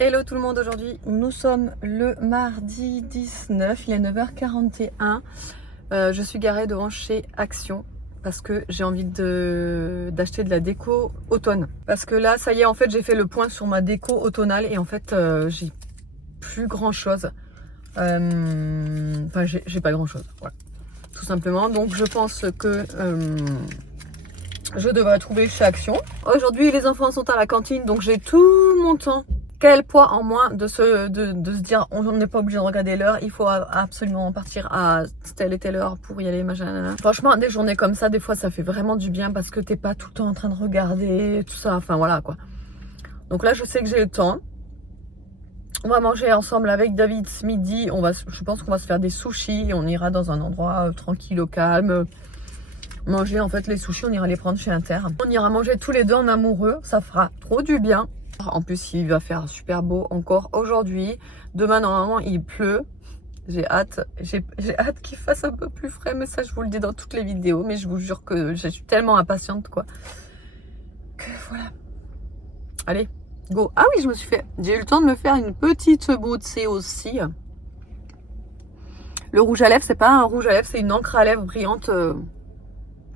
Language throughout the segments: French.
Hello tout le monde, aujourd'hui nous sommes le mardi 19, il est 9h41. Je suis garée devant chez Action parce que j'ai envie d'acheter de la déco automne. Parce que là, ça y est, en fait, j'ai fait le point sur ma déco automnale et en fait, j'ai plus grand chose. Enfin, j'ai pas grand chose, voilà, tout simplement. Donc, je pense que je devrais trouver chez Action. Aujourd'hui, les enfants sont à la cantine, donc j'ai tout mon temps. Quel poids en moins de se dire on n'est pas obligé de regarder l'heure, il faut absolument partir à telle et telle heure pour y aller, machin. Franchement, des journées comme ça, des fois, ça fait vraiment du bien parce que t'es pas tout le temps en train de regarder, tout ça, enfin voilà quoi. Donc là, je sais que j'ai le temps. On va manger ensemble avec David ce midi. Je pense qu'on va se faire des sushis et on ira dans un endroit tranquille, au calme. Manger en fait les sushis, on ira les prendre chez Inter. On ira manger tous les deux en amoureux, ça fera trop du bien. En plus, il va faire super beau encore aujourd'hui. Demain, normalement, il pleut. J'ai hâte qu'il fasse un peu plus frais, mais ça, je vous le dis dans toutes les vidéos. Mais je vous jure que je suis tellement impatiente, quoi. Que voilà. Allez, go. Ah oui, j'ai eu le temps de me faire une petite beauté aussi. Le rouge à lèvres, c'est pas un rouge à lèvres, c'est une encre à lèvres brillante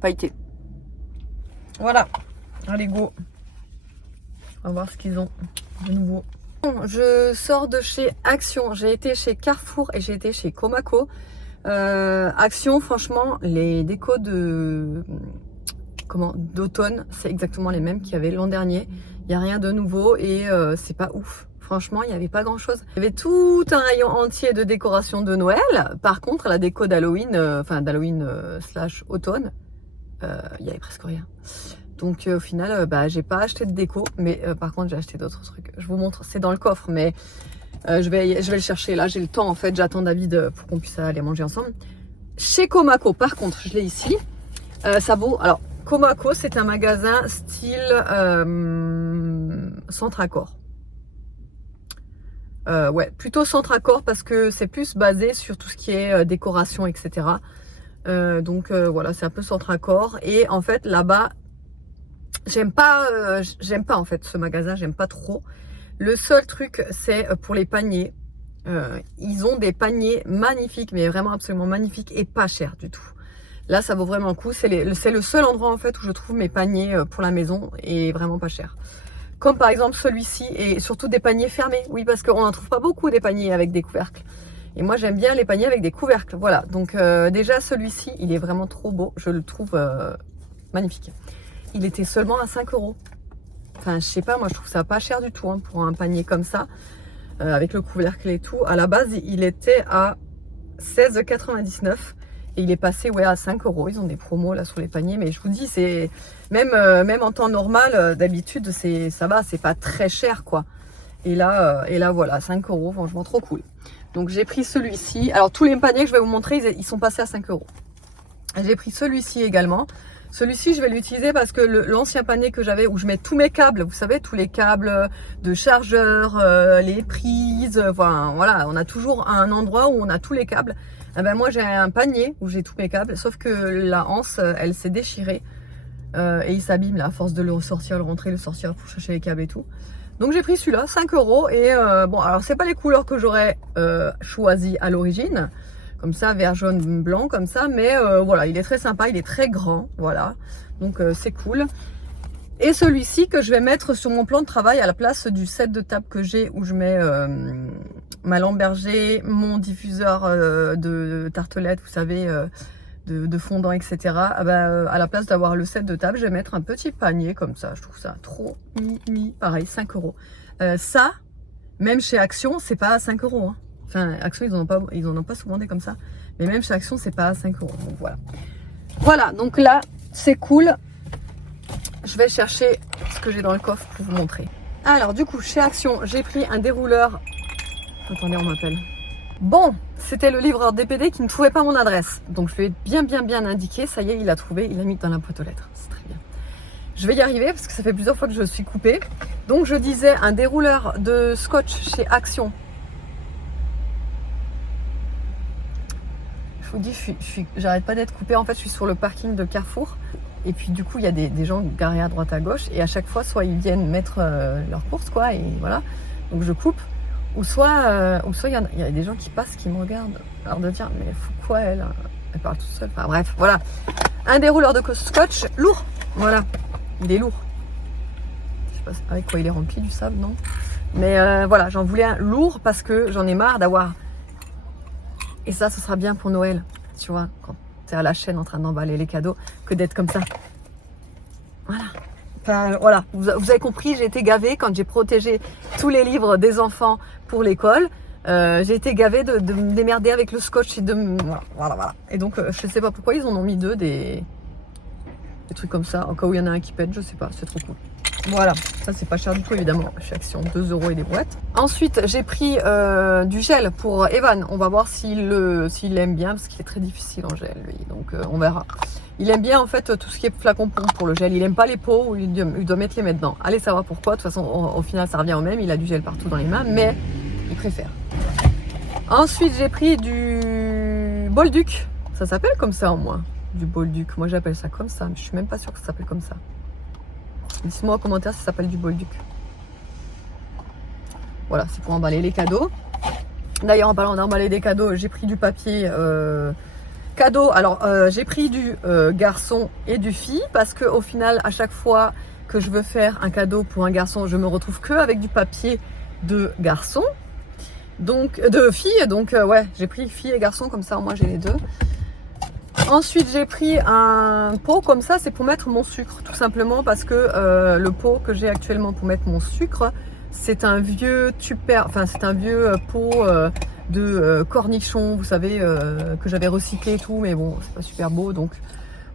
pailletée. Voilà. Allez, go. On va voir ce qu'ils ont de nouveau. Bon, je sors de chez Action. J'ai été chez Carrefour et j'ai été chez Comaco. Action, franchement, les décos d'automne, c'est exactement les mêmes qu'il y avait l'an dernier. Il n'y a rien de nouveau et c'est pas ouf. Franchement, il n'y avait pas grand chose. Il y avait tout un rayon entier de décoration de Noël. Par contre, la déco d'Halloween, slash automne, il y avait presque rien. Donc au final, j'ai pas acheté de déco, mais par contre j'ai acheté d'autres trucs. Je vous montre, c'est dans le coffre, mais je vais le chercher. Là, j'ai le temps en fait. J'attends David pour qu'on puisse aller manger ensemble. Chez Comaco, par contre, je l'ai ici. Ça vaut. Alors, Comaco, c'est un magasin style centre accord. Ouais, plutôt centre accord parce que c'est plus basé sur tout ce qui est décoration, etc. Donc voilà, c'est un peu centre accord. Et en fait, là-bas, j'aime pas en fait ce magasin, j'aime pas trop. Le seul truc, c'est pour les paniers. Ils ont des paniers magnifiques, mais vraiment absolument magnifiques et pas chers du tout. Là, ça vaut vraiment le coup. C'est le seul endroit en fait où je trouve mes paniers pour la maison et vraiment pas cher. Comme par exemple celui-ci et surtout des paniers fermés. Oui, parce qu'on n'en trouve pas beaucoup des paniers avec des couvercles. Et moi, j'aime bien les paniers avec des couvercles. Voilà. Donc déjà celui-ci, il est vraiment trop beau. Je le trouve magnifique. Il était seulement à 5 €. Enfin, je sais pas, moi je trouve ça pas cher du tout hein, pour un panier comme ça, avec le couvercle et tout. À la base, il était à 16,99 € et il est passé à 5 €. Ils ont des promos là sur les paniers, mais je vous dis, c'est même en temps normal, d'habitude, ça va, c'est pas très cher quoi. Et là voilà, 5 €, franchement trop cool. Donc j'ai pris celui-ci. Alors tous les paniers que je vais vous montrer, ils sont passés à 5 €. J'ai pris celui-ci également. Celui-ci, je vais l'utiliser parce que l'ancien panier que j'avais où je mets tous mes câbles, vous savez, tous les câbles de chargeur, les prises, enfin voilà, on a toujours un endroit où on a tous les câbles. Eh ben, moi, j'ai un panier où j'ai tous mes câbles, sauf que la anse, elle s'est déchirée et il s'abîme là, à force de le ressortir, le rentrer, le sortir pour chercher les câbles et tout. Donc j'ai pris celui-là, 5 € et bon, alors c'est pas les couleurs que j'aurais choisi à l'origine. Comme ça, vert, jaune, blanc, comme ça. Mais voilà, il est très sympa, il est très grand, voilà. Donc c'est cool. Et celui-ci que je vais mettre sur mon plan de travail à la place du set de table que j'ai où je mets ma lampe berger, mon diffuseur de tartelettes, vous savez, de fondant, etc. À la place d'avoir le set de table, je vais mettre un petit panier comme ça. Je trouve ça trop mimi. Pareil, 5 €. Ça, même chez Action, c'est pas à 5 € hein. Enfin, Action, ils en ont pas souvent des comme ça. Mais même chez Action, c'est pas à 5 €. Donc voilà. Voilà, donc là, c'est cool. Je vais chercher ce que j'ai dans le coffre pour vous montrer. Alors, du coup, chez Action, j'ai pris un dérouleur. Attendez, on m'appelle. Bon, c'était le livreur DPD qui ne trouvait pas mon adresse. Donc, je lui ai bien indiqué. Ça y est, il l'a trouvé. Il l'a mis dans la boîte aux lettres. C'est très bien. Je vais y arriver parce que ça fait plusieurs fois que je suis coupée. Donc, je disais un dérouleur de scotch chez Action. Je vous dis, j'arrête pas d'être coupée. En fait, je suis sur le parking de Carrefour. Et puis, du coup, il y a des gens garés à droite à gauche. Et à chaque fois, soit ils viennent mettre leurs courses, quoi. Et voilà. donc je coupe. Ou soit il y a des gens qui passent, qui me regardent, alors de dire, mais fou quoi elle parle toute seule. Enfin bref, voilà. Un dérouleur de scotch lourd, voilà, il est lourd. Je sais pas avec quoi il est rempli, du sable, non? Mais voilà, j'en voulais un lourd parce que j'en ai marre d'avoir. Et ça, ce sera bien pour Noël, tu vois, quand t'es à la chaîne en train d'emballer les cadeaux, que d'être comme ça. Voilà. Enfin, voilà, vous avez compris, j'ai été gavée quand j'ai protégé tous les livres des enfants pour l'école. J'ai été gavée de me démerder avec le scotch et de voilà. Et donc, je sais pas pourquoi ils en ont mis deux, des trucs comme ça, en cas où il y en a un qui pète, je sais pas, c'est trop cool. Voilà, ça c'est pas cher du tout évidemment, chez Action, 2 € et des brouettes. Ensuite, j'ai pris du gel pour Evan. On va voir s'il aime bien, parce qu'il est très difficile en gel, lui, donc on verra. Il aime bien en fait tout ce qui est flacon pour le gel. Il aime pas les pots où il doit mettre les mains dedans. Allez savoir pourquoi, de toute façon au final ça revient au même, il a du gel partout dans les mains, mais il préfère. Ensuite, j'ai pris du Bolduc, ça s'appelle comme ça au moins, du Bolduc. Moi j'appelle ça comme ça, mais je suis même pas sûre que ça s'appelle comme ça. Dites-moi en commentaire si ça s'appelle du Bolduc. Voilà, c'est pour emballer les cadeaux. D'ailleurs, en parlant d'emballer des cadeaux, j'ai pris du papier cadeau. Alors, j'ai pris du garçon et du fille parce que au final, à chaque fois que je veux faire un cadeau pour un garçon, je me retrouve que avec du papier de garçon, donc de fille. Donc, ouais, j'ai pris fille et garçon, comme ça, moi j'ai les deux. Ensuite, j'ai pris un pot comme ça, c'est pour mettre mon sucre, tout simplement parce que le pot que j'ai actuellement pour mettre mon sucre, c'est un vieux pot de cornichons, vous savez, que j'avais recyclé et tout, mais bon, c'est pas super beau, donc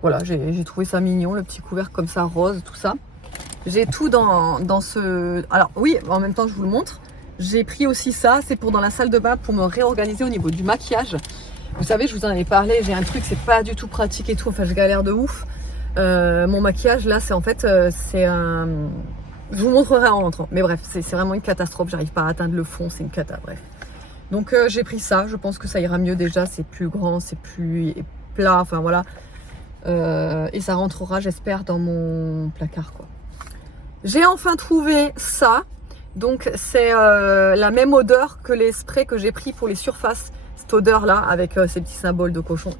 voilà, j'ai trouvé ça mignon, le petit couvercle comme ça, rose, tout ça. J'ai tout dans ce... Alors oui, en même temps, je vous le montre. J'ai pris aussi ça, c'est pour dans la salle de bain, pour me réorganiser au niveau du maquillage. Vous savez, je vous en avais parlé, j'ai un truc, c'est pas du tout pratique et tout, enfin je galère de ouf. Mon maquillage là, c'est en fait, c'est un... Je vous montrerai en rentrant, mais bref, c'est vraiment une catastrophe, j'arrive pas à atteindre le fond, c'est une cata, bref. Donc j'ai pris ça, je pense que ça ira mieux déjà, c'est plus grand, c'est plus plat, enfin voilà. Et ça rentrera, j'espère, dans mon placard, quoi. J'ai enfin trouvé ça, donc c'est la même odeur que les sprays que j'ai pris pour les surfaces. Cette odeur là avec ces petits symboles de cochon,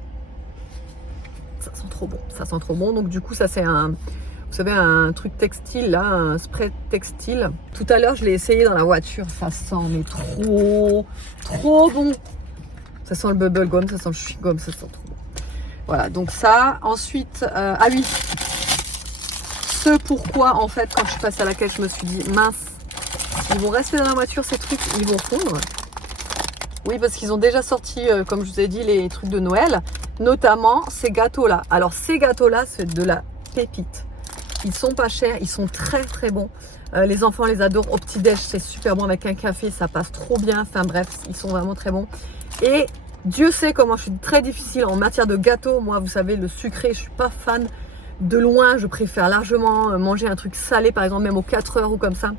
ça sent trop bon, ça sent trop bon. Donc du coup ça c'est un, vous savez, un truc textile là, un spray textile. Tout à l'heure je l'ai essayé dans la voiture, ça sent mais trop bon. Ça sent le bubble gum, ça sent le chewing gum, ça sent trop bon. Voilà, donc ça. Ensuite, ah oui, ce pourquoi en fait quand je suis passée à la caisse je me suis dit mince, ils vont rester dans la voiture ces trucs, ils vont fondre. Oui, parce qu'ils ont déjà sorti, comme je vous ai dit, les trucs de Noël, notamment ces gâteaux-là. Alors, ces gâteaux-là, c'est de la pépite. Ils sont pas chers, ils sont très bons. Les enfants les adorent. Au petit-déj, c'est super bon avec un café, ça passe trop bien. Enfin bref, ils sont vraiment très bons. Et Dieu sait comment je suis très difficile en matière de gâteaux. Moi, vous savez, le sucré, je suis pas fan. De loin, je préfère largement manger un truc salé, par exemple, même aux 4 heures ou comme ça.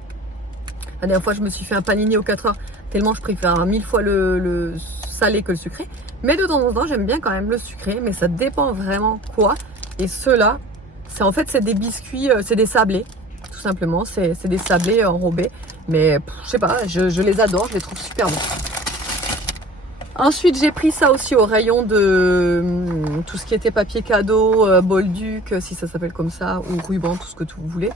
La dernière fois, je me suis fait un panini aux 4 heures, tellement je préfère 1000 fois le salé que le sucré. Mais de temps en temps, j'aime bien quand même le sucré, mais ça dépend vraiment quoi. Et ceux-là, c'est des biscuits, c'est des sablés, tout simplement. C'est des sablés enrobés. Mais je sais pas, je les adore, je les trouve super bons. Ensuite, j'ai pris ça aussi au rayon de tout ce qui était papier cadeau, Bolduc, si ça s'appelle comme ça, ou ruban, tout ce que vous voulez.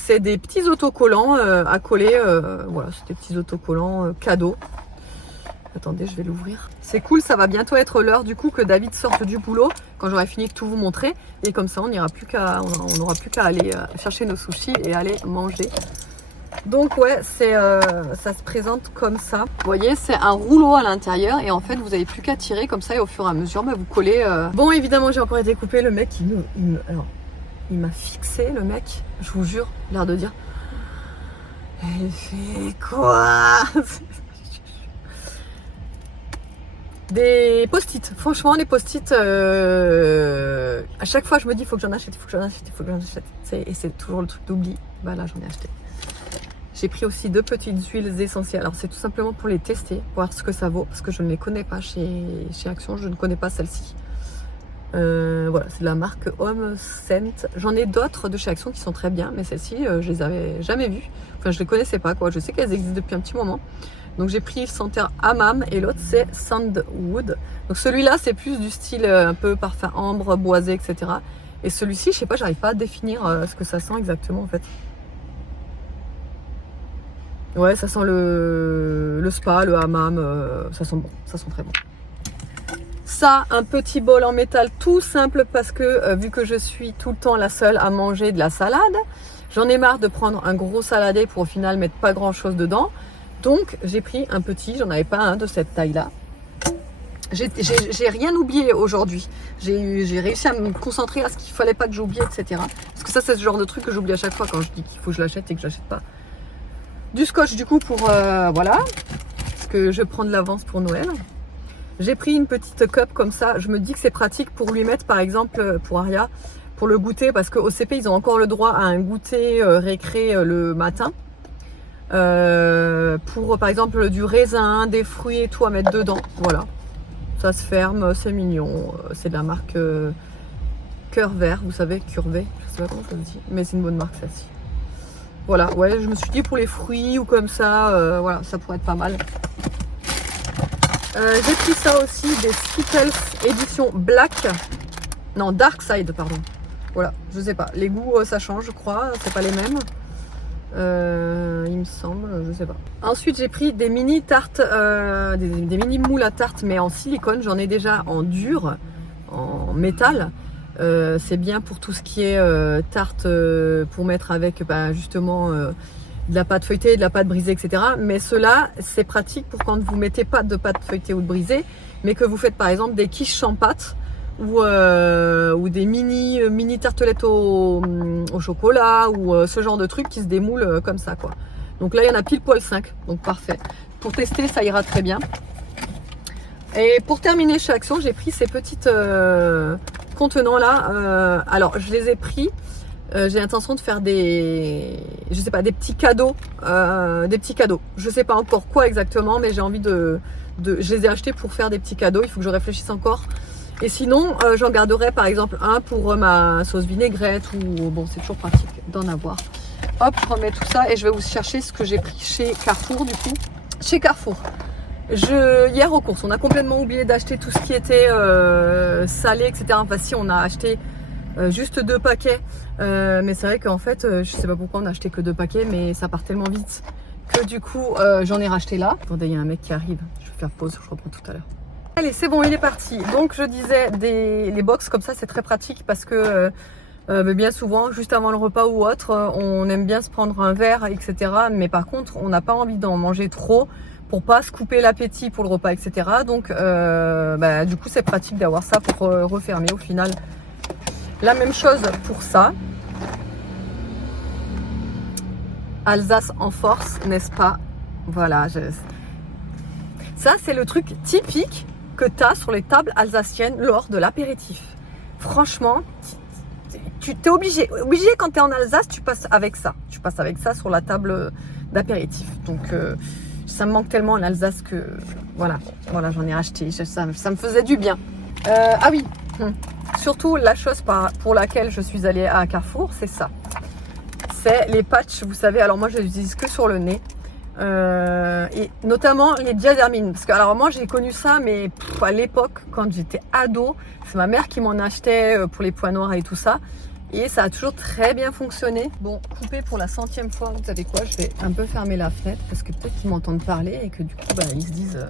C'est des petits autocollants à coller, voilà, c'est des petits autocollants cadeaux. Attendez, je vais l'ouvrir. C'est cool, ça va bientôt être l'heure du coup que David sorte du boulot, quand j'aurai fini de tout vous montrer. Et comme ça, on n'aura plus qu'à aller chercher nos sushis et aller manger. Donc ouais, ça se présente comme ça. Vous voyez, c'est un rouleau à l'intérieur et en fait, vous n'avez plus qu'à tirer comme ça et au fur et à mesure, vous collez. Bon, évidemment, j'ai encore été coupée. Le mec, il m'a fixé, le mec, je vous jure, l'air de dire elle fait quoi? Des post-it, franchement les post-it, à chaque fois je me dis il faut que j'en achète, et c'est toujours le truc d'oubli. Bah là j'en ai acheté. J'ai pris aussi 2 petites huiles essentielles, alors c'est tout simplement pour les tester, voir ce que ça vaut, parce que je ne les connais pas chez Action, je ne connais pas celle-ci. Voilà, c'est de la marque Home Scent. J'en ai d'autres de chez Action qui sont très bien, mais celles-ci, je les avais jamais vues. Enfin, je les connaissais pas, quoi. Je sais qu'elles existent depuis un petit moment. Donc j'ai pris le senteur Hammam et l'autre c'est Sandwood. Donc celui-là c'est plus du style un peu parfum ambre, boisé, etc. Et celui-ci, je sais pas, j'arrive pas à définir ce que ça sent exactement en fait. Ouais, ça sent le spa, le hammam, ça sent bon, ça sent très bon. Ça, un petit bol en métal tout simple parce que vu que je suis tout le temps la seule à manger de la salade, j'en ai marre de prendre un gros saladé pour au final mettre pas grand chose dedans. Donc j'ai pris un petit, j'en avais pas un de cette taille là. J'ai rien oublié aujourd'hui. J'ai réussi à me concentrer à ce qu'il fallait pas que j'oublie, etc. Parce que ça c'est ce genre de truc que j'oublie à chaque fois quand je dis qu'il faut que je l'achète et que je l'achète pas. Du scotch du coup pour voilà, parce que je prends de l'avance pour Noël. J'ai pris une petite cup comme ça. Je me dis que c'est pratique pour lui mettre par exemple pour Aria, pour le goûter, parce qu'au CP ils ont encore le droit à un goûter récré le matin. Pour par exemple du raisin, des fruits et tout à mettre dedans. Voilà, ça se ferme, c'est mignon. C'est de la marque Cœur Vert, vous savez, curvé, je sais pas comment ça se dit, mais c'est une bonne marque celle-ci. Voilà, ouais, je me suis dit pour les fruits ou comme ça, voilà, ça pourrait être pas mal. J'ai pris ça aussi, des Skittles édition Black, non Dark Side, pardon. Voilà, je sais pas, les goûts ça change, je crois, c'est pas les mêmes. Il me semble, je sais pas. Ensuite j'ai pris des mini tartes, des mini moules à tarte mais en silicone. J'en ai déjà en dur, en métal. C'est bien pour tout ce qui est tarte pour mettre avec justement de la pâte feuilletée, de la pâte brisée, etc. Mais cela c'est pratique pour quand vous mettez pas de pâte feuilletée ou de brisée, mais que vous faites par exemple des quiches sans pâte ou des mini tartelettes au chocolat ou ce genre de trucs qui se démoulent comme ça quoi. Donc là il y en a pile poil 5, donc parfait. Pour tester ça ira très bien. Et pour terminer chez Action, j'ai pris ces petites contenants là. Alors je les ai pris. J'ai l'intention de faire je sais pas, des petits cadeaux, Je sais pas encore quoi exactement, mais j'ai envie je les ai achetés pour faire des petits cadeaux. Il faut que je réfléchisse encore. Et sinon, j'en garderai par exemple un pour ma sauce vinaigrette ou bon, c'est toujours pratique d'en avoir. Hop, je remets tout ça et je vais vous chercher ce que j'ai pris chez Carrefour du coup. Chez Carrefour, hier aux courses, on a complètement oublié d'acheter tout ce qui était salé, etc. Enfin si, on a acheté juste 2 paquets, mais c'est vrai qu'en fait, je sais pas pourquoi on a acheté que 2 paquets, mais ça part tellement vite que du coup, j'en ai racheté là. Attendez, il y a un mec qui arrive, je vais faire pause, je reprends tout à l'heure. Allez, c'est bon, il est parti. Donc je disais, les box comme ça, c'est très pratique parce que bien souvent, juste avant le repas ou autre, on aime bien se prendre un verre, etc. Mais par contre, on n'a pas envie d'en manger trop pour pas se couper l'appétit pour le repas, etc. Donc du coup, c'est pratique d'avoir ça pour refermer au final. La même chose pour ça. Alsace en force, n'est-ce pas? Voilà. Ça, c'est le truc typique que tu as sur les tables alsaciennes lors de l'apéritif. Franchement, tu t'es obligé quand tu es en Alsace, tu passes avec ça. Tu passes avec ça sur la table d'apéritif. Donc, ça me manque tellement en Alsace que voilà, j'en ai racheté. Ça me faisait du bien. Ah oui, surtout la chose pour laquelle je suis allée à Carrefour, c'est ça. C'est les patchs, vous savez. Alors moi, je les utilise que sur le nez. Et notamment les diadermines, parce que alors moi j'ai connu ça mais à l'époque quand j'étais ado, c'est ma mère qui m'en achetait pour les points noirs et tout ça, et ça a toujours très bien fonctionné. Bon, coupé pour la 100e fois, vous savez quoi, je vais un peu fermer la fenêtre parce que peut-être qu'ils m'entendent parler et que du coup ils se disent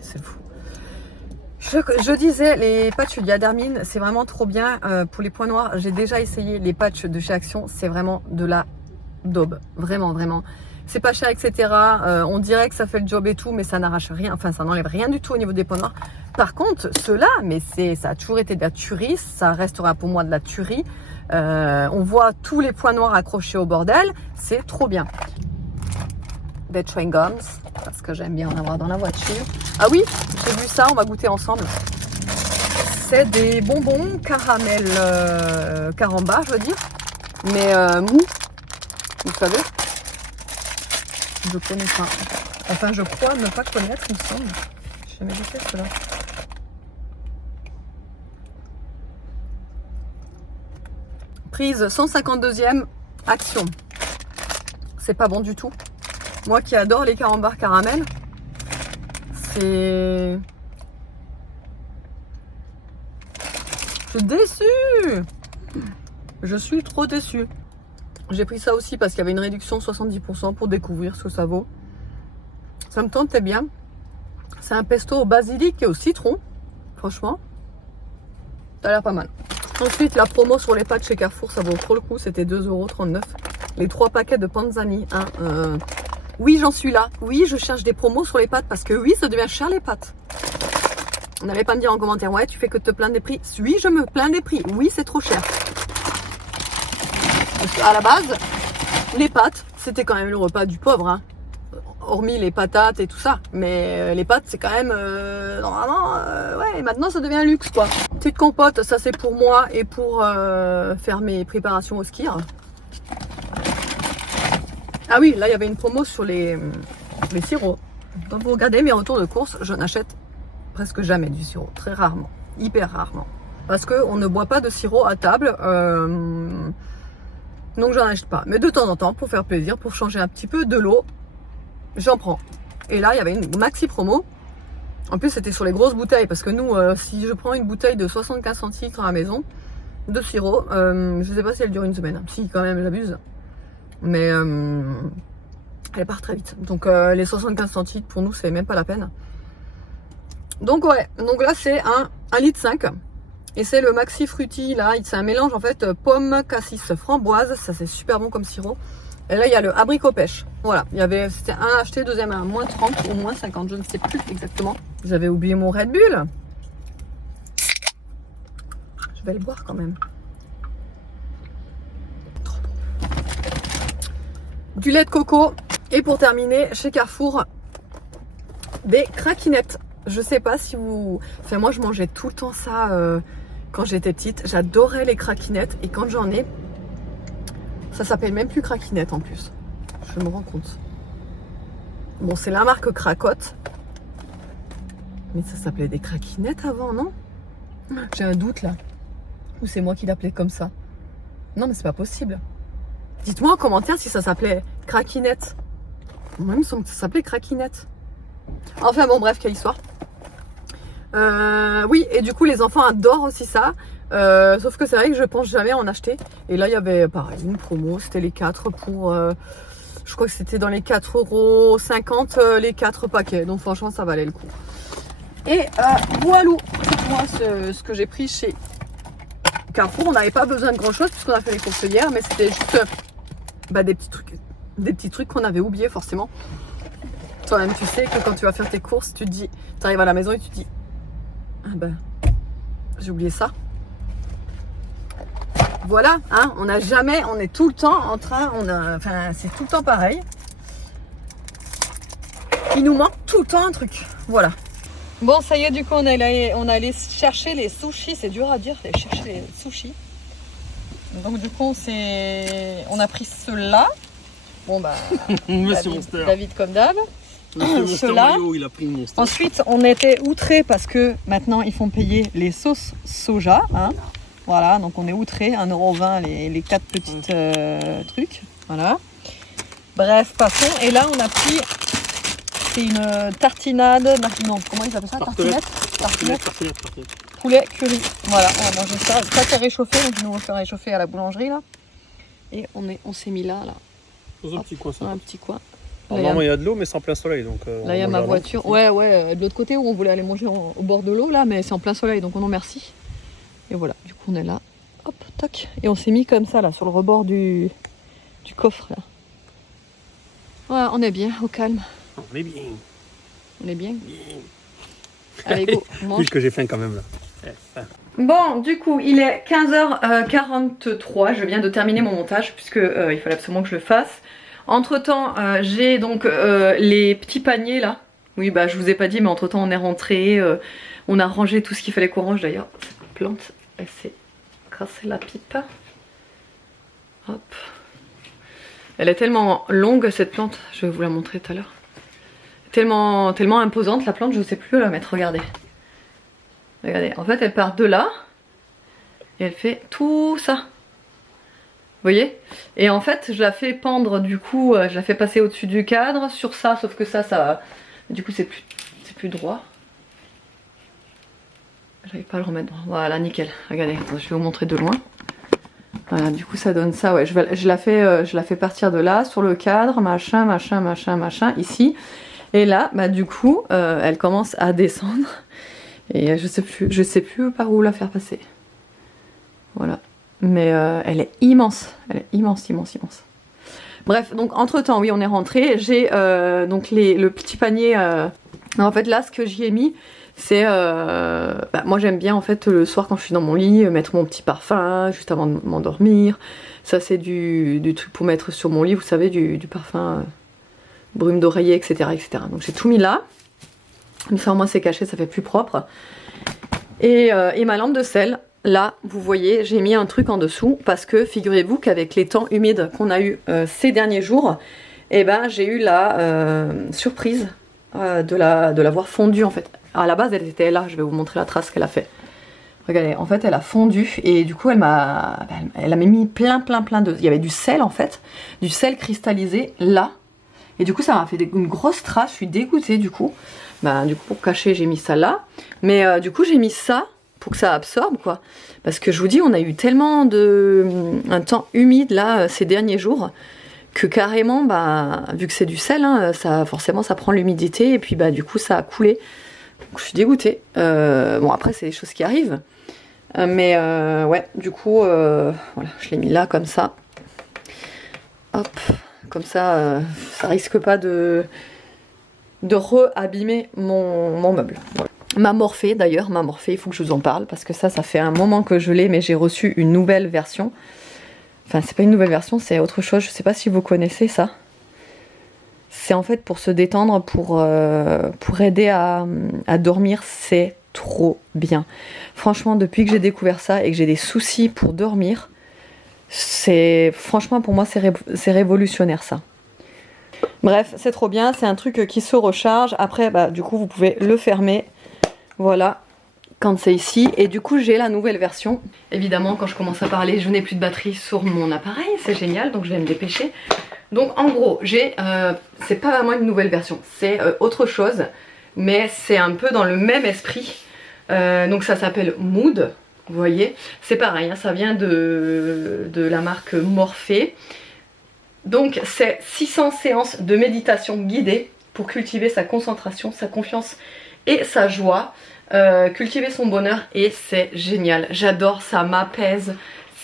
c'est fou. Je disais, les patchs diadermine, c'est vraiment trop bien. Pour les points noirs, j'ai déjà essayé les patchs de chez Action, c'est vraiment de la daube, vraiment. C'est pas cher, etc. On dirait que ça fait le job et tout, mais ça n'arrache rien. Enfin, ça n'enlève rien du tout au niveau des points noirs. Par contre, ceux-là, mais ça a toujours été de la tuerie. Ça restera pour moi de la tuerie. On voit tous les points noirs accrochés au bordel. C'est trop bien. Des chewing gums, parce que j'aime bien en avoir dans la voiture. Ah oui, j'ai vu ça, on va goûter ensemble. C'est des bonbons caramel carambar, je veux dire. Mais mou, vous savez. Je connais pas. Enfin, je crois ne pas connaître, il me semble. Je n'ai jamais goûté cela. Prise 152e, action. C'est pas bon du tout. Moi qui adore les carambars caramel, c'est... Je suis déçue. Je suis trop déçue. J'ai pris ça aussi parce qu'il y avait une réduction 70% pour découvrir ce que ça vaut. Ça me tentait bien. C'est un pesto au basilic et au citron. Franchement, ça a l'air pas mal. Ensuite, la promo sur les pâtes chez Carrefour, ça vaut trop le coup. C'était 2,39 €. Les 3 paquets de panzani. Hein, oui, j'en suis là. Oui, je cherche des promos sur les pâtes parce que oui, ça devient cher les pâtes. N'allez pas me dire en commentaire, ouais, tu fais que te plaindre des prix. Oui, je me plains des prix. Oui, c'est trop cher. Parce qu'à la base, les pâtes, c'était quand même le repas du pauvre. Hein. Hormis les patates et tout ça. Mais les pâtes, c'est quand même... normalement, ouais, maintenant, ça devient un luxe, quoi. Petite compote, ça c'est pour moi et pour faire mes préparations au ski. Ah oui, là, il y avait une promo sur les sirops. Quand vous regardez mes retours de course, je n'achète presque jamais du sirop. Très rarement. Hyper rarement. Parce qu'on ne boit pas de sirop à table. Donc, j'en achète pas. Mais de temps en temps, pour faire plaisir, pour changer un petit peu de l'eau, j'en prends. Et là, il y avait une maxi promo. En plus, c'était sur les grosses bouteilles. Parce que nous, si je prends une bouteille de 75 centilitres à la maison, de sirop, je sais pas si elle dure une semaine. Si, quand même, j'abuse. Mais elle part très vite. Donc, les 75 centilitres, pour nous, c'est même pas la peine. Donc, ouais. Donc là, c'est un 1,5 litre. Et c'est le Maxi Fruity. Là, c'est un mélange, en fait, pomme, cassis, framboise. Ça, c'est super bon comme sirop. Et là, il y a le abricot pêche. Voilà, c'était un acheté, deuxième à moins 30 ou moins 50, je ne sais plus exactement. J'avais oublié mon Red Bull. Je vais le boire quand même. Trop bon. Du lait de coco. Et pour terminer, chez Carrefour, des craquinettes. Je sais pas si vous... Enfin, moi, je mangeais tout le temps ça quand j'étais petite. J'adorais les craquinettes. Et quand j'en ai... Ça s'appelle même plus craquinette en plus. Je me rends compte. Bon, c'est la marque Cracotte. Mais ça s'appelait des craquinettes avant, non? J'ai un doute là. Ou c'est moi qui l'appelais comme ça? Non, mais c'est pas possible. Dites-moi en commentaire si ça s'appelait craquinette. Moi, il me semble que ça s'appelait craquinette. Enfin bon, bref, quelle histoire. Oui, et du coup, les enfants adorent aussi ça. Sauf que c'est vrai que je pense jamais en acheter. Et là, il y avait pareil, une promo. C'était les 4 pour... je crois que c'était dans les 4,50 € les 4 paquets. Donc franchement, ça valait le coup. Et voilà, c'est moi ce que j'ai pris chez Carrefour. On n'avait pas besoin de grand chose puisqu'on a fait les courses hier. Mais c'était juste des petits trucs qu'on avait oubliés forcément. Toi-même, tu sais que quand tu vas faire tes courses, tu te dis... Tu arrives à la maison et tu te dis... Ah ben, j'ai oublié ça. Voilà, hein, on est tout le temps en train, enfin, c'est tout le temps pareil. Il nous manque tout le temps un truc, voilà. Bon, ça y est, du coup, on est allé chercher les sushis, c'est dur à dire, chercher les sushis. Donc, du coup, on a pris ceux-là. Bon, bah, David comme d'hab. Mario, il a pris Monster. Ensuite, on était outrés parce que maintenant, ils font payer les sauces soja, hein. Voilà, donc on est outrés, 1,20 € les 4 petites trucs. Voilà. Bref, passons. Et là, on a pris une tartinade. Non, comment ils appellent ça? Tartinette. Poulet curry. Voilà, on va manger ça. Ça, c'est réchauffé. Donc, nous, on va faire réchauffer à la boulangerie, là. Et on s'est mis là. Dans un petit coin, ça. Un petit coin. Normalement, il y a de l'eau, mais c'est en plein soleil. Donc, là, il y a ma voiture. Ouais, de l'autre côté où on voulait aller manger au bord de l'eau, là, mais c'est en plein soleil. Donc, on en remercie. Et voilà, du coup on est là, hop, tac. Et on s'est mis comme ça là, sur le rebord du coffre là. Ouais, on est bien, au calme. On est bien. On est bien. Allez, go, on mange. Plus que j'ai faim quand même là. Bon, du coup, il est 15h43. Je viens de terminer mon montage puisque il fallait absolument que je le fasse. Entre temps, j'ai donc les petits paniers là. Oui, bah je vous ai pas dit, mais entre temps on est rentré. On a rangé tout ce qu'il fallait qu'on range d'ailleurs. Plante, elle s'est cassée la pipe. Hop. Elle est tellement longue cette plante, je vais vous la montrer tout à l'heure. Tellement imposante la plante, je ne sais plus où la mettre, regardez. Regardez, en fait elle part de là et elle fait tout ça. voyez? Et en fait je la fais pendre, du coup je la fais passer au-dessus du cadre sur ça, sauf que ça du coup c'est plus droit. J'arrive pas à le remettre droit. Voilà, nickel. Regardez, attends, je vais vous montrer de loin. Voilà, du coup ça donne ça, ouais. Je la fais partir de là, sur le cadre, machin, ici. Et là, bah du coup, elle commence à descendre. Et je sais plus par où la faire passer. Voilà. Mais elle est immense. Elle est immense. Bref, donc entre temps, oui, on est rentré. J'ai donc le petit panier. En fait, là, ce que j'y ai mis, c'est moi j'aime bien en fait le soir quand je suis dans mon lit mettre mon petit parfum juste avant de m'endormir. Ça c'est du truc pour mettre sur mon lit, vous savez, du parfum brume d'oreiller, etc. Donc j'ai tout mis là, comme ça au moins c'est caché, ça fait plus propre. Et ma lampe de sel, là vous voyez j'ai mis un truc en dessous parce que figurez-vous qu'avec les temps humides qu'on a eu ces derniers jours, et ben j'ai eu la surprise de l'avoir fondue en fait. À la base elle était là, je vais vous montrer la trace qu'elle a fait. Regardez, en fait elle a fondu et du coup elle a mis plein de... Il y avait du sel en fait, du sel cristallisé là. Et du coup ça m'a fait une grosse trace, je suis dégoûtée du coup. Du coup pour cacher j'ai mis ça là. Mais du coup j'ai mis ça pour que ça absorbe quoi. Parce que je vous dis on a eu tellement un temps humide là ces derniers jours. Que carrément, vu que c'est du sel, hein, forcément ça prend l'humidité et puis du coup ça a coulé. Donc, je suis dégoûtée. Bon après c'est des choses qui arrivent. Mais ouais, du coup, voilà, je l'ai mis là comme ça. Hop, comme ça, ça risque pas de re-abîmer mon meuble. Voilà. Ma Morphée d'ailleurs, il faut que je vous en parle parce que ça fait un moment que je l'ai, mais j'ai reçu une nouvelle version. Enfin, c'est pas une nouvelle version, c'est autre chose. Je sais pas si vous connaissez ça. C'est en fait pour se détendre, pour aider à dormir. C'est trop bien. Franchement, depuis que j'ai découvert ça et que j'ai des soucis pour dormir, franchement pour moi c'est révolutionnaire ça. Bref, c'est trop bien. C'est un truc qui se recharge. Après, du coup, vous pouvez le fermer. Voilà. Quand c'est ici, et du coup j'ai la nouvelle version. Évidemment quand je commence à parler je n'ai plus de batterie sur mon appareil, c'est génial, donc je vais me dépêcher. Donc en gros j'ai, c'est pas vraiment une nouvelle version, c'est autre chose, mais c'est un peu dans le même esprit. Donc ça s'appelle Mood, vous voyez, c'est pareil, hein, ça vient de la marque Morphée. Donc c'est 600 séances de méditation guidée pour cultiver sa concentration, sa confiance et sa joie. Cultiver son bonheur et c'est génial, j'adore, ça m'apaise,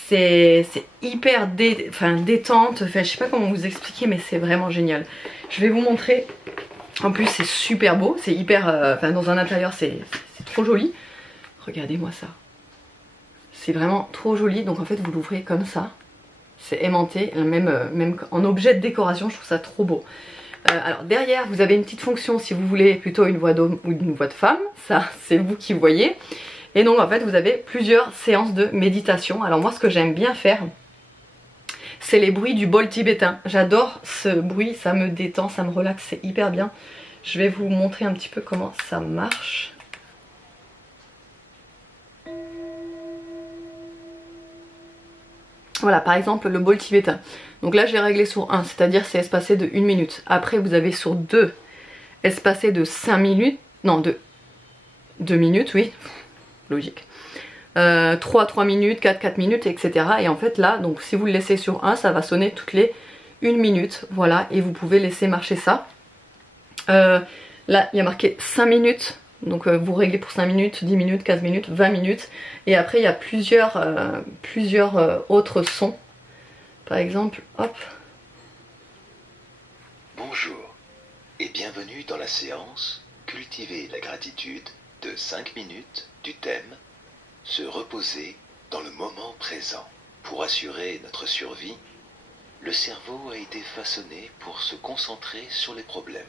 c'est hyper détente, enfin je sais pas comment vous expliquer mais c'est vraiment génial. Je vais vous montrer, en plus c'est super beau, c'est hyper, dans un intérieur c'est trop joli, regardez-moi ça, c'est vraiment trop joli. Donc en fait vous l'ouvrez comme ça, c'est aimanté, même en objet de décoration, je trouve ça trop beau. Alors derrière vous avez une petite fonction si vous voulez plutôt une voix d'homme ou une voix de femme, ça c'est vous qui voyez. Et donc en fait vous avez plusieurs séances de méditation. Alors moi ce que j'aime bien faire c'est les bruits du bol tibétain. J'adore ce bruit, ça me détend, ça me relaxe, c'est hyper bien. Je vais vous montrer un petit peu comment ça marche. Voilà, par exemple le bol tibétain. Donc là je l'ai réglé sur 1, c'est-à-dire c'est espacé de 1 minute. Après vous avez sur 2, espacé de 5 minutes. Non, de 2 minutes, oui, logique. 3 minutes, 4 minutes, etc. Et en fait là, donc si vous le laissez sur 1, ça va sonner toutes les 1 minute. Voilà, et vous pouvez laisser marcher ça. Là il y a marqué 5 minutes. Donc vous réglez pour 5 minutes, 10 minutes, 15 minutes, 20 minutes. Et après il y a plusieurs autres sons. Par exemple, hop. Bonjour et bienvenue dans la séance Cultiver la gratitude de 5 minutes du thème Se reposer dans le moment présent. Pour assurer notre survie, le cerveau a été façonné pour se concentrer sur les problèmes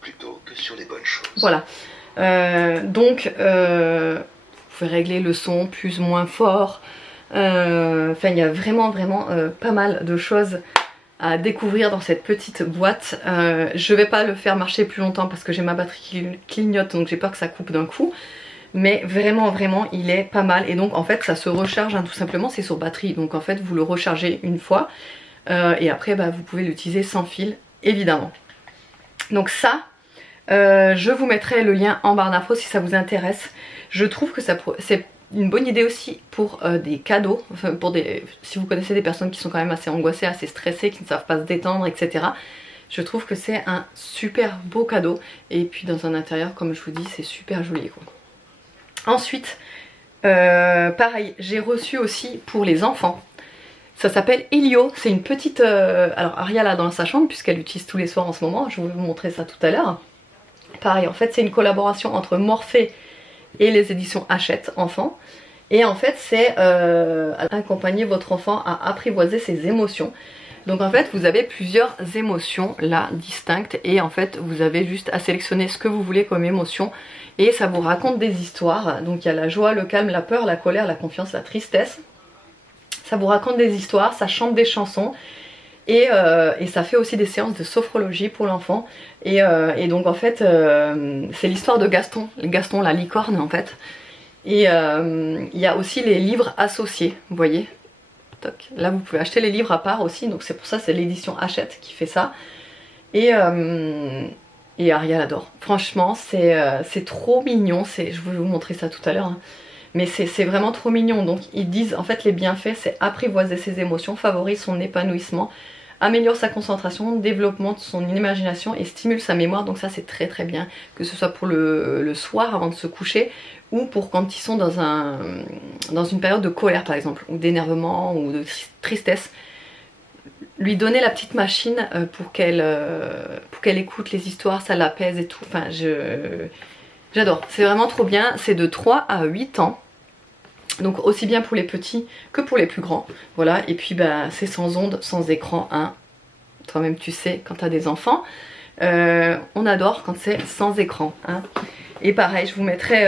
plutôt que sur les bonnes choses. Voilà. Donc vous pouvez régler le son plus ou moins fort. Enfin il y a vraiment pas mal de choses à découvrir dans cette petite boîte. Je vais pas le faire marcher plus longtemps parce que j'ai ma batterie qui clignote, donc j'ai peur que ça coupe d'un coup. mais vraiment il est pas mal. Et donc en fait ça se recharge tout simplement, c'est sur batterie, donc en fait vous le rechargez une fois et après vous pouvez l'utiliser sans fil évidemment. Donc ça je vous mettrai le lien en barre d'infos si ça vous intéresse. Je trouve que c'est une bonne idée aussi pour des cadeaux, enfin, si vous connaissez des personnes qui sont quand même assez angoissées, assez stressées, qui ne savent pas se détendre, etc. Je trouve que c'est un super beau cadeau. Et puis dans un intérieur, comme je vous dis, c'est super joli quoi. Ensuite, pareil, j'ai reçu aussi pour les enfants. Ça s'appelle Elio, c'est une petite... alors Aria l'a dans sa chambre puisqu'elle l'utilise tous les soirs en ce moment, je vais vous montrer ça tout à l'heure. Pareil, en fait c'est une collaboration entre Morphée et les éditions Hachette Enfants. Et en fait c'est accompagner votre enfant à apprivoiser ses émotions. Donc en fait vous avez plusieurs émotions là distinctes et en fait vous avez juste à sélectionner ce que vous voulez comme émotion et ça vous raconte des histoires. Donc il y a la joie, le calme, la peur, la colère, la confiance, la tristesse. Ça vous raconte des histoires, ça chante des chansons et ça fait aussi des séances de sophrologie pour l'enfant. Et donc en fait c'est l'histoire de Gaston la licorne en fait. Et il y a aussi les livres associés, vous voyez. Là vous pouvez acheter les livres à part aussi, donc c'est pour ça c'est l'édition Hachette qui fait ça. Et Ariel adore. Franchement c'est trop mignon, je vais vous montrer ça tout à l'heure. Hein. Mais c'est vraiment trop mignon. Donc ils disent en fait les bienfaits c'est apprivoiser ses émotions, favorise son épanouissement, améliore sa concentration, développement de son imagination et stimule sa mémoire. Donc ça c'est très bien, que ce soit pour le soir avant de se coucher ou pour quand ils sont dans une période de colère par exemple, ou d'énervement ou de tristesse. Lui donner la petite machine pour qu'elle écoute les histoires, ça l'apaise et tout. Enfin j'adore, c'est vraiment trop bien. C'est de 3 à 8 ans. Donc aussi bien pour les petits que pour les plus grands. Voilà, et puis c'est sans ondes, sans écran. Hein. Toi-même tu sais, quand tu as des enfants, on adore quand c'est sans écran. Hein. Et pareil, je vous mettrai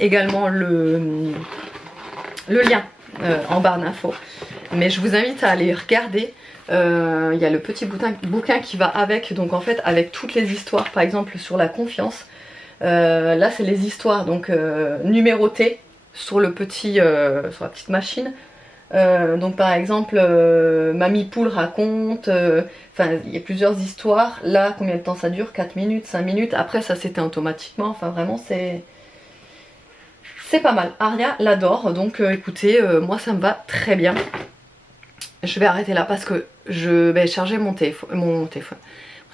également le lien en barre d'infos. Mais je vous invite à aller regarder. Il y a le petit bouquin qui va avec. Donc en fait, avec toutes les histoires, par exemple sur la confiance. Là c'est les histoires donc numérotées sur la petite machine. Donc par exemple Mamie Poule raconte, enfin il y a plusieurs histoires. Là combien de temps ça dure? 4 minutes, 5 minutes. Après ça s'éteint automatiquement. Enfin vraiment c'est pas mal. Aria l'adore. Donc écoutez, moi ça me va très bien. Je vais arrêter là parce que je vais charger mon téléphone. Mon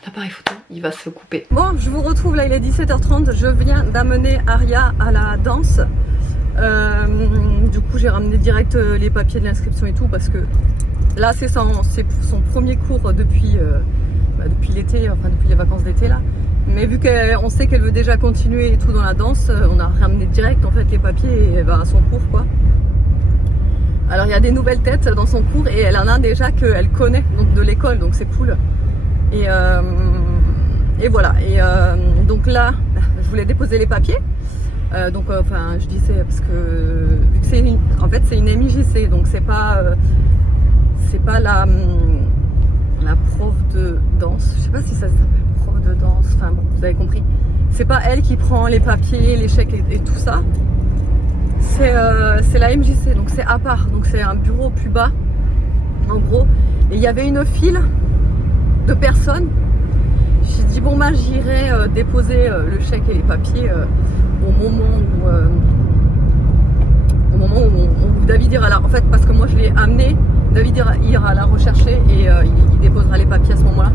appareil photo, il va se couper. Bon, je vous retrouve là, il est 17h30. Je viens d'amener Aria à la danse. Du coup, j'ai ramené direct les papiers de l'inscription et tout parce que là, c'est son premier cours depuis l'été, enfin depuis les vacances d'été là. Mais vu qu'on sait qu'elle veut déjà continuer et tout dans la danse, on a ramené direct en fait les papiers et elle va à son cours quoi. Alors il y a des nouvelles têtes dans son cours et elle en a déjà qu'elle connaît donc de l'école, donc c'est cool. Et voilà, donc là je voulais déposer les papiers, enfin je dis c'est parce que vu que c'est une MIJC, donc c'est pas la prof de danse, je sais pas si ça s'appelle prof de danse, enfin bon vous avez compris, c'est pas elle qui prend les papiers, les chèques et tout ça, c'est la MJC, donc c'est à part, donc c'est un bureau plus bas en gros, et il y avait une file de personnes. J'ai dit bon j'irai déposer le chèque et les papiers au moment où David ira là. En fait parce que moi je l'ai amené, David ira la rechercher et il déposera les papiers à ce moment là.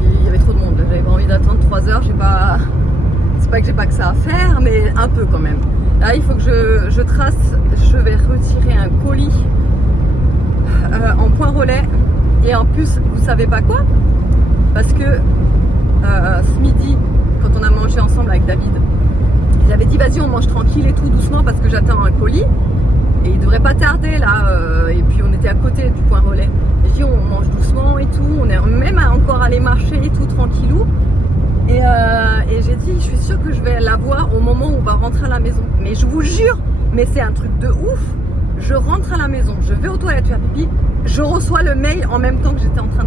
Il y avait trop de monde, j'avais pas envie d'attendre 3 heures, c'est pas que j'ai pas que ça à faire, mais un peu quand même. Là il faut que je trace, je vais retirer un colis en point relais. Et en plus, vous savez pas quoi? Parce que ce midi, quand on a mangé ensemble avec David, il avait dit vas-y on mange tranquille et tout doucement parce que j'attends un colis et il devrait pas tarder là. Et puis on était à côté du point relais. J'ai dit on mange doucement et tout, on est même encore allé marcher et tout tranquillou. Et j'ai dit je suis sûre que je vais l'avoir au moment où on va rentrer à la maison. Mais je vous jure, mais c'est un truc de ouf. Je rentre à la maison, je vais aux toilettes faire pipi, je reçois le mail en même temps que j'étais en train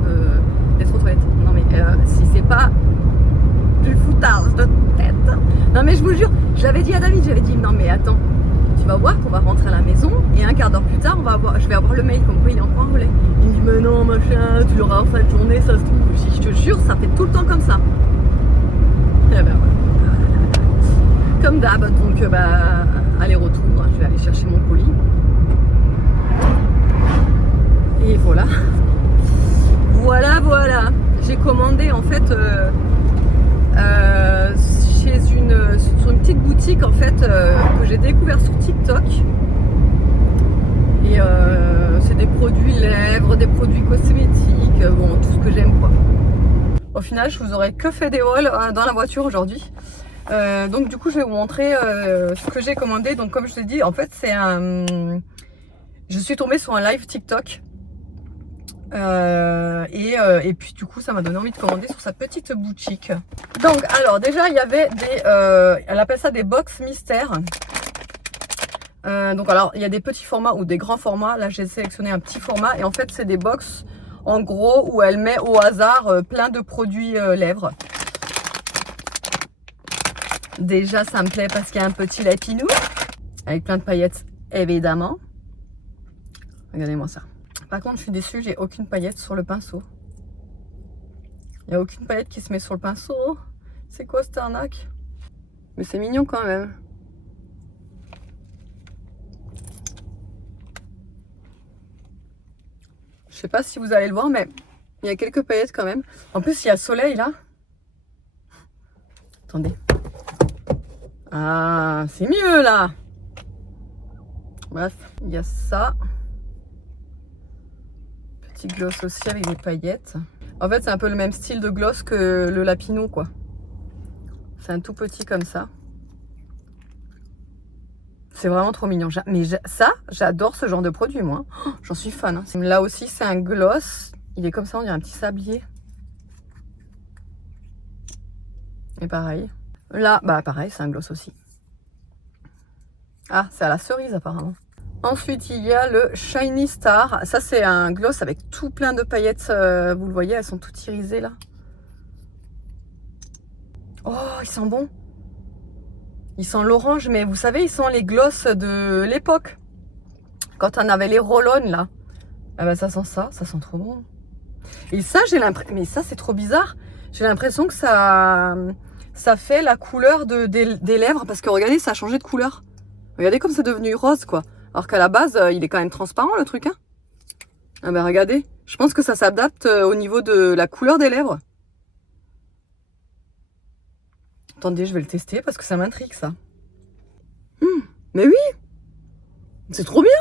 d'être aux toilettes. Non mais si c'est pas du foutage de tête. Non mais je vous jure, Je l'avais dit à David, j'avais dit non mais attends, tu vas voir qu'on va rentrer à la maison et un quart d'heure plus tard, je vais avoir le mail comme quoi il est encore en relais. Il me dit mais non machin, tu l'auras en fin de journée, ça se trouve. Si je te jure, ça fait tout le temps comme ça. Et ben voilà. Comme d'hab, donc aller-retour, je vais aller chercher mon colis. Et voilà. Voilà. J'ai commandé en fait sur une petite boutique en fait que j'ai découvert sur TikTok. Et c'est des produits lèvres, des produits cosmétiques, bon tout ce que j'aime quoi. Au final, je vous aurais que fait des hauls dans la voiture aujourd'hui. Donc du coup, je vais vous montrer ce que j'ai commandé. Donc comme je te dis, en fait, je suis tombée sur un live TikTok. Et puis du coup ça m'a donné envie de commander sur sa petite boutique. Donc alors déjà il y avait elle appelle ça des box mystères. Donc alors il y a des petits formats ou des grands formats. Là j'ai sélectionné un petit format et en fait c'est des box en gros où elle met au hasard plein de produits lèvres. Déjà ça me plaît parce qu'il y a un petit lapinou avec plein de paillettes évidemment. Regardez-moi ça. Par contre, je suis déçue, j'ai aucune paillette sur le pinceau. Il n'y a aucune paillette qui se met sur le pinceau. C'est quoi cette arnaque? Mais c'est mignon quand même. Je sais pas si vous allez le voir, mais il y a quelques paillettes quand même. En plus, il y a le soleil là. Attendez. Ah, c'est mieux là. Bref, il y a ça. Petit gloss aussi avec des paillettes. En fait, c'est un peu le même style de gloss que le Lapino, quoi. C'est un tout petit comme ça. C'est vraiment trop mignon. Mais ça, j'adore ce genre de produit, moi. Oh, j'en suis fan. Hein. Là aussi, c'est un gloss. Il est comme ça, on dirait un petit sablier. Et pareil. Là, bah pareil, c'est un gloss aussi. Ah, c'est à la cerise apparemment. Ensuite, il y a le Shiny Star. Ça, c'est un gloss avec tout plein de paillettes. Vous le voyez, elles sont toutes irisées là. Oh, il sent bon. Il sent l'orange, mais vous savez, il sent les gloss de l'époque. Quand on avait les roll-on là. Ah ben, ça sent trop bon. Et ça, j'ai l'impression... Mais ça, c'est trop bizarre. J'ai l'impression que ça fait la couleur des lèvres. Parce que regardez, ça a changé de couleur. Regardez comme c'est devenu rose, quoi. Alors qu'à la base, il est quand même transparent, le truc, hein. Ah ben, regardez. Je pense que ça s'adapte au niveau de la couleur des lèvres. Attendez, je vais le tester parce que ça m'intrigue, ça. Mais oui! C'est trop bien!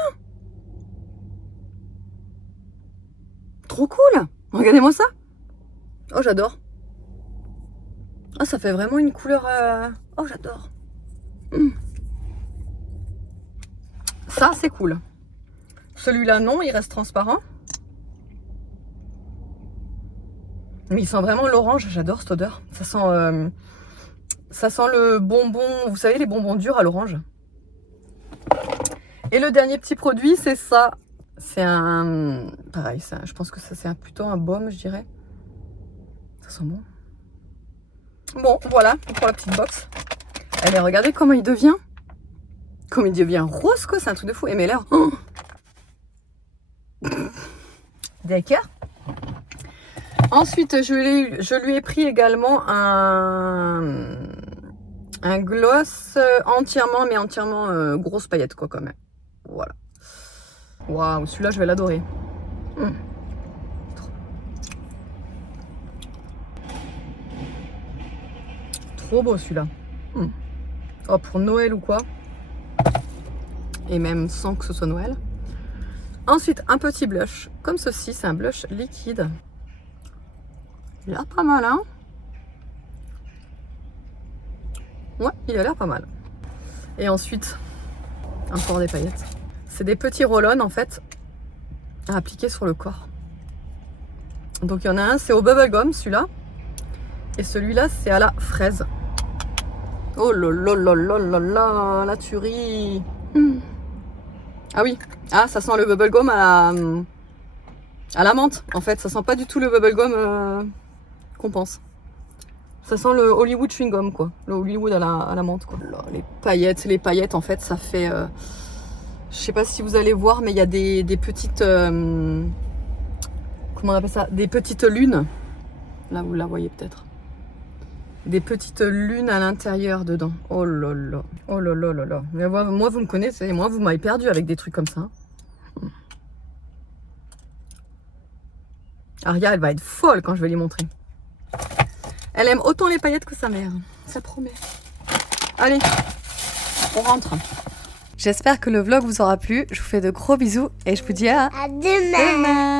Trop cool! Regardez-moi ça! Oh, j'adore! Ah, ça fait vraiment une couleur... Oh, j'adore! Ça, c'est cool. Celui-là, non, il reste transparent. Mais il sent vraiment l'orange. J'adore cette odeur. Ça sent le bonbon. Vous savez, les bonbons durs à l'orange. Et le dernier petit produit, c'est ça. C'est un... Pareil, ça, je pense que ça, c'est plutôt un baume, je dirais. Ça sent bon. Bon, voilà, pour la petite box. Allez, regardez comment il devient. Comme il devient rose, quoi, c'est un truc de fou. Et mes lèvres. Oh, d'accord. Ensuite, je lui ai pris également un gloss entièrement grosse paillette, quoi, quand même. Voilà. Waouh, celui-là, je vais l'adorer. Trop beau, celui-là. Oh, pour Noël ou quoi. Et même sans que ce soit Noël. Ensuite, un petit blush comme ceci, c'est un blush liquide. Il a l'air pas mal, hein? Ouais, il a l'air pas mal. Et ensuite, encore des paillettes. C'est des petits roll-on en fait à appliquer sur le corps. Donc il y en a un, c'est au bubblegum celui-là. Et celui-là, c'est à la fraise. Oh là là là là là là, la tuerie. Ah oui, ah ça sent le bubblegum à la menthe en fait, ça sent pas du tout le bubblegum qu'on pense. Ça sent le Hollywood chewing gum quoi. Le Hollywood à la menthe quoi. Là, les paillettes en fait ça fait... je sais pas si vous allez voir mais il y a des petites... comment on appelle ça? Des petites lunes. Là vous la voyez peut-être. Des petites lunes à l'intérieur dedans. Oh là là. Oh là là là là. Mais moi vous me connaissez, moi vous m'avez perdu avec des trucs comme ça. Aria elle va être folle quand je vais lui montrer. Elle aime autant les paillettes que sa mère. Ça promet. Allez, on rentre. J'espère que le vlog vous aura plu. Je vous fais de gros bisous et je vous dis à À demain.